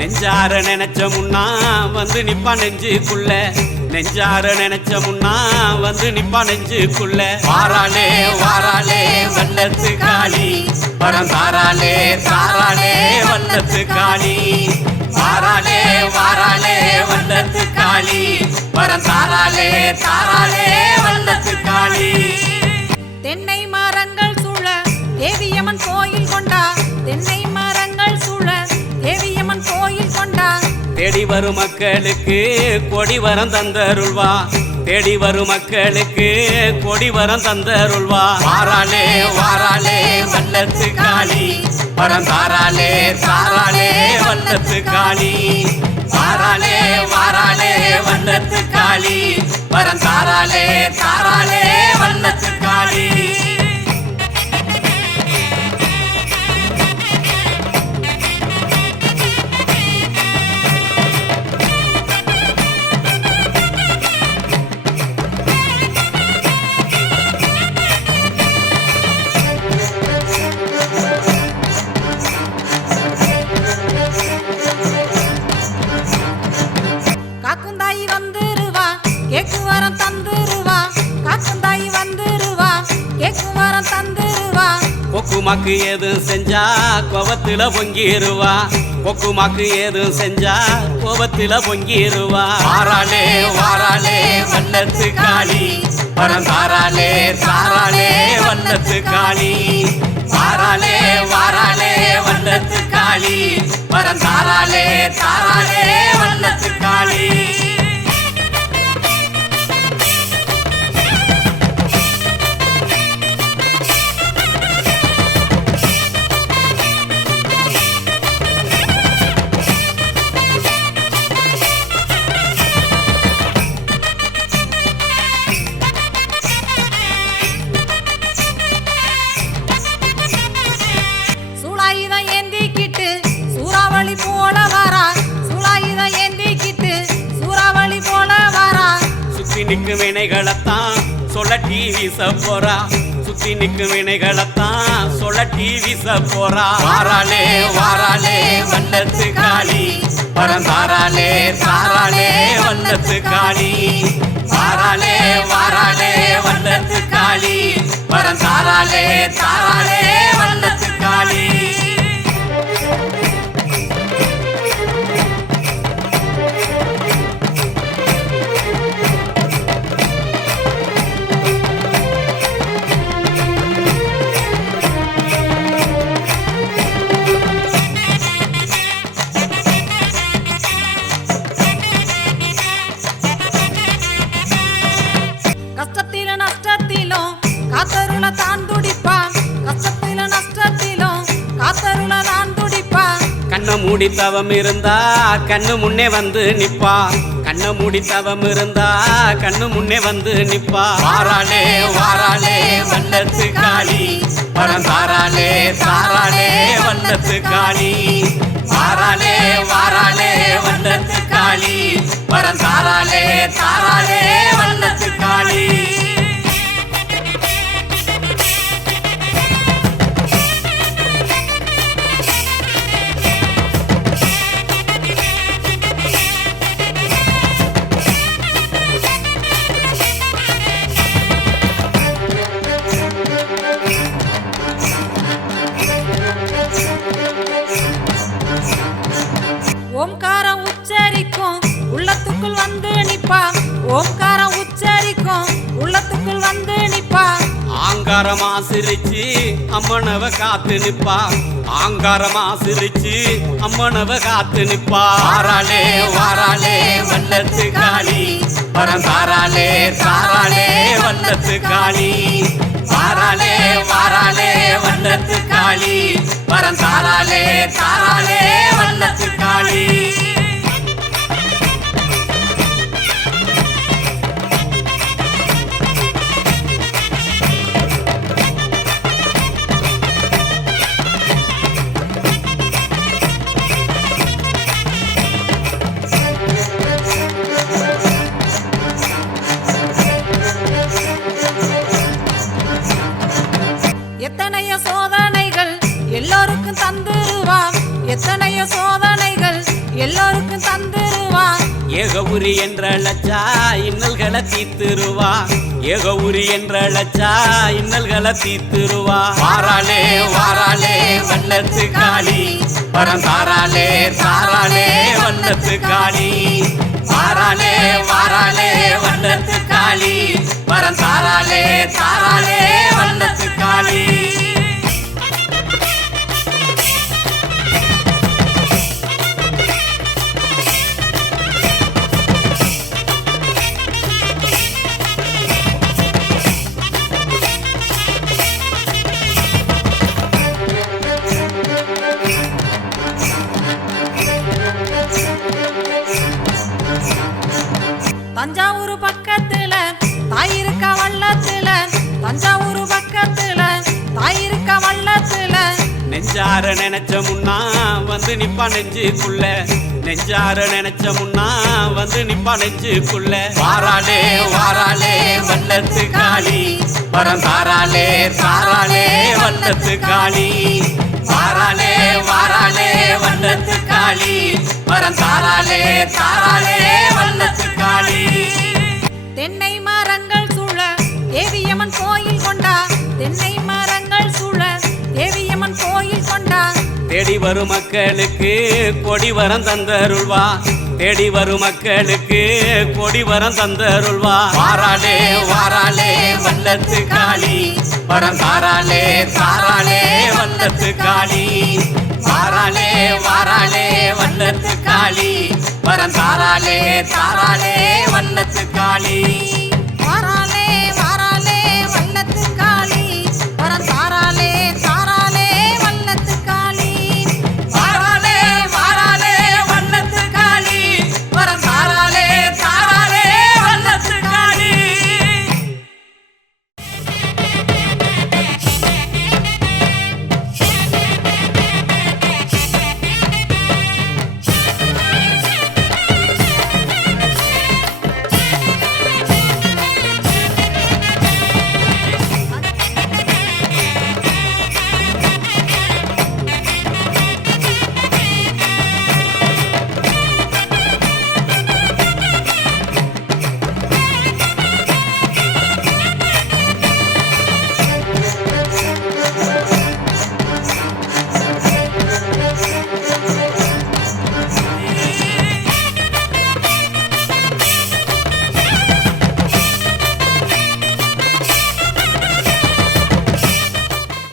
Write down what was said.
நெஞ்சார நினைச்ச முன்னா வந்து நிப்பா நெஞ்சுக்குள்ள நெஞ்சார நினைச்ச முன்னா வந்து நிப்பா நெஞ்சுக்குள்ள வாராளே வாராளே வல்லத்து காளி வரம் தாராளே தாராளே வல்லத்து காளி வாராளே வாராளே வல்லத்து காளி வரம் தாராளே தாராளே வல்லத்து காளி தென்னை மரங்கள் சூழ தேவியம்மன் கோயில் கொண்டா தென்னை மரங்கள் சூழ தேவியம்மன் கோயில் கொண்டா தேடி வரும் மக்களுக்கு கொடி வரம் தந்தருள்வா தேடி வரும் மக்களுக்கு கொடி வரம் தந்தருள்வா வாராளே வாராளே வல்லத்து காளி வரம் தாராளே தாராளே வல்லத்து காளி வாராளே வாராளே வல்லத்து காளி வரம் தாராளே தாராளே வல்லத்து காளி காக்குந்தாயி வந்துருவா கேக்கு வரம் தந்துருவா காக்குந்தாயி வந்துருவா கேக்கு வரம் தந்துருவா கொக்குமாக்கு ஏதும் செஞ்சா கோபத்துல பொங்கிருவா கொக்குமாக்கு ஏதும் செஞ்சா கோபத்துல பொங்கிருவா வாராளே வாராளே வல்லத்து காளி வரம் தாராளே தாராளே வல்லத்து காளி வாராளே வாராளே வல்லத்து காளி வரம் தாராளே தாராளே வல்லத்து காளி சூளாயுதம் ஏந்திக்கிட்டு சூறாவளி போல வரா சூளாயுதம் ஏந்திக்கிட்டு சூறாவளி போல வரா சுத்தி நிற்கும் வினைகளைத்தான் சொல்லட்டி வீச போறா சுத்தி நிற்கும் வினைகளைத்தான் சொல்லட்டி வீச போறா வாராளே வாராளே வல்லத்து காளி வரம் தாராளே தாராளே வல்லத்து காளி வாராளே வாராளே வல்லத்து காளி வரம் தாராளே தாராளே வல்லத்து காளி கஷ்டத்தில நஷ்டத்திலும் காத்தருள தான் துடிப்பா கஷ்டத்தில நஷ்டத்திலும் காத்தருள தான் துடிப்பா கண்ண மூடி தவம் இருந்தா கண்ணு முன்னே வந்து நிப்பா கண்ண மூடி தவம் இருந்தா கண்ணு முன்னே வந்து நிப்பா வாராளே வாராளே வல்லத்து காளி வரம் தாராளே தாராளே வல்லத்து காளி வாராளே வாராளே வல்லத்து காளி வரம் தாராளே தாராளே வல்லத்து காளி ஓம்காரம் உச்சரிக்கும் உள்ளத்துக்குள் வந்து நிப்பா ஓம்காரம் உச்சரிக்கும் உள்ளத்துக்குள் வந்து நிப்பா ஆங்காரமா சிரிச்சு அம்மனவ காத்து நிப்பா ஆங்காரமா சிரிச்சு அம்மனவ காத்து நிப்பா வாராளே வாராளே வல்லத்து காளி வரம் தாராளே தாராளே வல்லத்து காளி வாராளே வாராளே வல்லத்து காளி வரம் தாராளே தாராளே வல்லத்து காளி எத்தனையோ சோதனைகள் எல்லோருக்கும் தந்துருவா எத்தனையோ சோதனைகள் எல்லோருக்கும் தந்துருவா ஏகவுரி என்ற லட்சா இன்னல்களை தீத்துருவா ஏகவுரி என்ற லட்சா இன்னல்களை தீத்துருவா வாராளே வாராளே வல்லத்து காளி வரம் தாராளே தாராளே வல்லத்து காளி வாராளே வாராளே வல்லத்து காளி வரம் தாராளே தாராளே வல்லத்து காளி தஞ்சாவூர் பக்கத்துல தாயிருக்க வள்ளத்துல தஞ்சாவூர் பக்கத்துல தாயிருக்க வள்ளத்துல நெஞ்சார நினைச்ச முன்னா வந்து நிப்பா நெஞ்சுக்குள்ள நெஞ்சார நினைச்ச முன்னா வந்து நிப்பா நெஞ்சுக்குள்ள வாராளே வாராளே வல்லத்து காளி வரம் தாராளே தாராளே வல்லத்து காளி வாராளே வாராளே வல்லத்து காளி வரம் தாராளே தாராளே வல்லத்து காளி தென்னை மரங்கள் சூழ தேவியம்மன் கோயில் கொண்டா தென்னை மரங்கள் சூழ தேவியம்மன் கோயில் கொண்டா தேடி வரும் மக்களுக்கு கொடி வரம் தந்தருள்வா தேடி வரும் மக்களுக்கு கொடி வரம் தந்தருள்வா வாராளே வாராளே வல்லத்து காளி வரம் தாராளே தாராளே வல்லத்து காளி வாராளே வாராளே வல்லத்து காளி வரம் தாராளே தாராளே வல்லத்து காளி